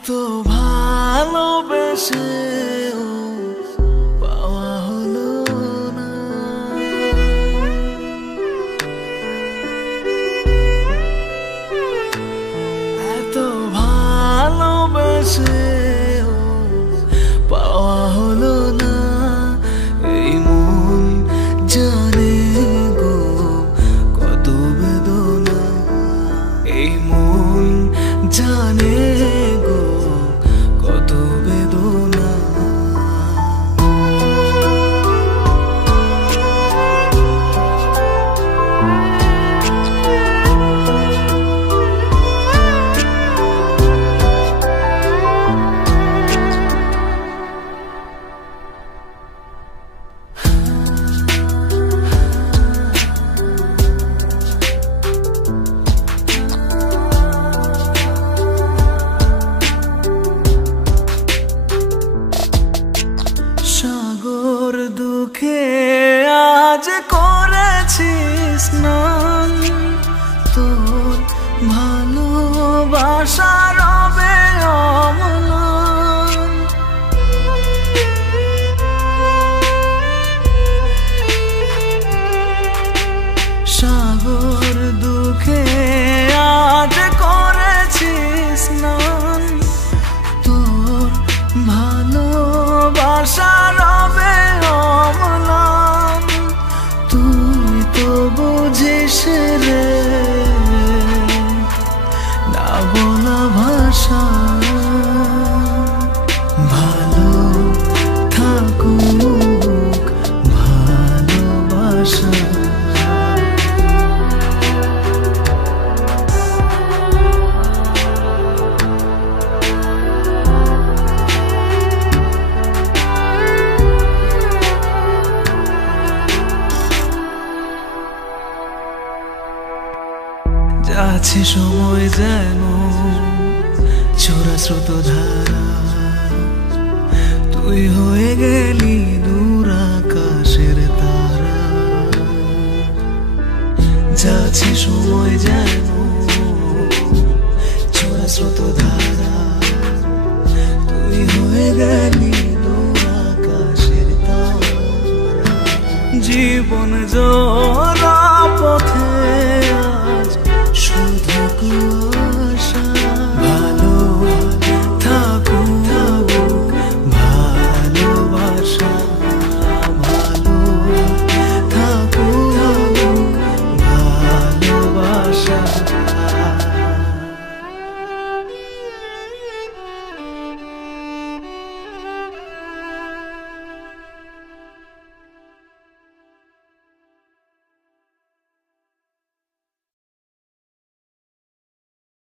এত ভালোবেসে পাওয়া হলো না, এত ভালোবেসে পাওয়া হলো না। এই মন জানে গো কত বেদনা, এই মন জানে গো কত বেদনা। সাগর দুঃখে আজ করেছি স্নান, তোর ভালোবাসা রবে অম্লান। সাগর দুঃখে আজ করেছি স্নান, তোর ভালোবাসা রবে অম্লান। তুই তো বুঝিস রে না বলা ভাষা, ভালো থাকুক ভালোবাসা। যাচ্ছে সময় যেন ছোড়া স্রোত ধারা, তুই হয়ে গেলি দূর আকাশের তারা। যাচ্ছে সময় যেন ছোড়া স্রোত ধারা, তুই হয়ে গেলি দূর আকাশের তারা। জীবন জোড়া পথে আজ শুধু